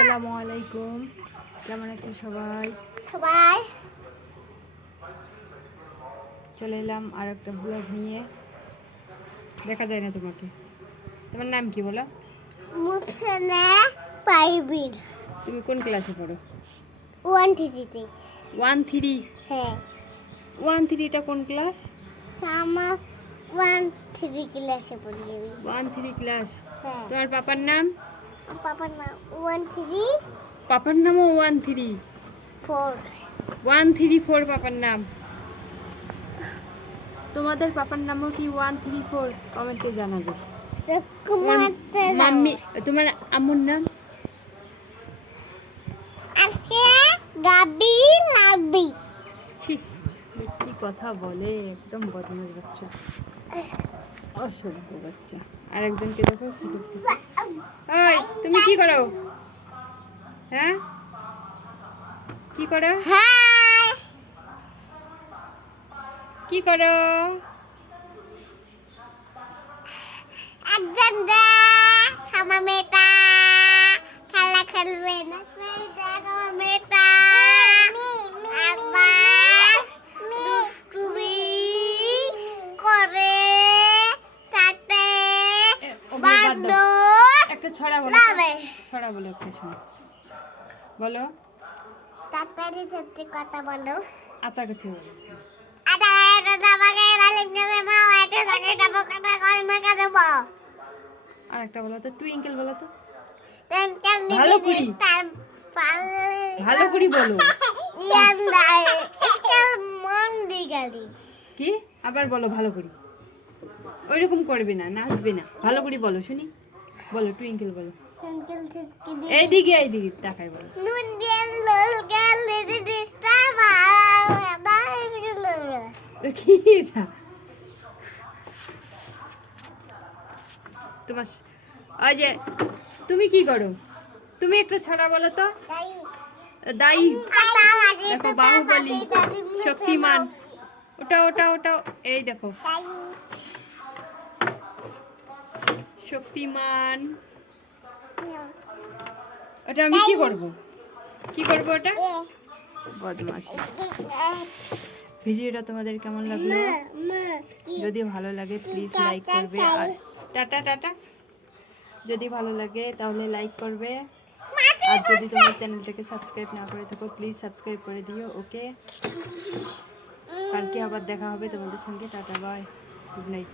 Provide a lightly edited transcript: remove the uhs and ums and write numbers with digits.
আসসালামু আলাইকুম, কেমন আছো সবাই? চলে এলাম আর একটা ব্লগ নিয়ে। দেখা যায় না তোমাকে। তোমার নাম কি বলো? মুফসানা পারভিন। তুমি কোন ক্লাসে পড়ো? 1 3 1 3? হ্যাঁ, 1 3টা কোন ক্লাস? আমার 1 3 ক্লাসে পড়ি আমি। 1 3 ক্লাস। হ্যাঁ, তোমার পাপার নাম? পাপার নাম 1 3 পাপার নামও 1 3? 4। 1 3 4 পাপার নাম। তোমাদের পাপার নামও কি 1 3 4? কমেন্টে জানাবে। মাম্মি, তোমার আম্মুর নাম? আজকে গাবি লাগবি। ছি, কি কথা বলে, একদম বদমাশ বাচ্চা, অসভ্য বাচ্চা। আর একজনকে দেখো কি করতেছে। ওই তুমি কি করো? হ্যাঁ, কি করো? হাই, কি করো? একজন দা আমার মেয়েটা খেলা খেলবে না। আমার মেয়েটা আবার দুষ্টুমি করে, তাতে ওগুলো বাদ দাও। বান্দর একটা ছড়া বলো তো। লাভে। ছড়া বলো একটা, শোনো বলো। তাড়াতাড়ি সত্যি কথা বলো। আতা গাছে বলো। আদা এটা আমাকে রালিং করে মা এটা তাকে ডাবো কাটা করে না কেন বল। আর একটা বলো তো, টুইঙ্কেল বলো তো। টেনকেল ভালো নিবি করি। স্টার পাল ভালো করে বলো। ইয়ান্দাই স্কেল মন্দি গাড়ি। কি আবার বলো ভালো করে। ওইরকম করবে না, নাচবে না, ভালো করে বলো শুনি। বলো টুইঙ্কেল বলো। টেনকেল থেকে এইদিকে এইদিকে তাকাই বলো। নুন দিয়ে লল গেল দিদি স্টার পাল না স্কেল। কি এটা? তোমার ওই যে তুমি কি করো? তুমি একটু ছড়া বলো তো। দাই দেখো, বাহুবলী, শক্তিমান, ওটা ওটা ওটা, এই দেখো শক্তিমান। ওটা আমি কি করব? কি করব ওটা? বদমাশি। ভিডিওটা তোমাদের কেমন লাগলো? যদি ভালো লাগে প্লিজ লাইক করবে। আর টাটা টাটা। যদি ভালো লাগে তাহলে লাইক করবে। আর যদি তোমার চ্যানেলটাকে সাবস্ক্রাইব না করে থাকো প্লিজ সাবস্ক্রাইব করে দিও। ওকে, কালকে আবার দেখা হবে তোমাদের সঙ্গে। Tata, bye, good night.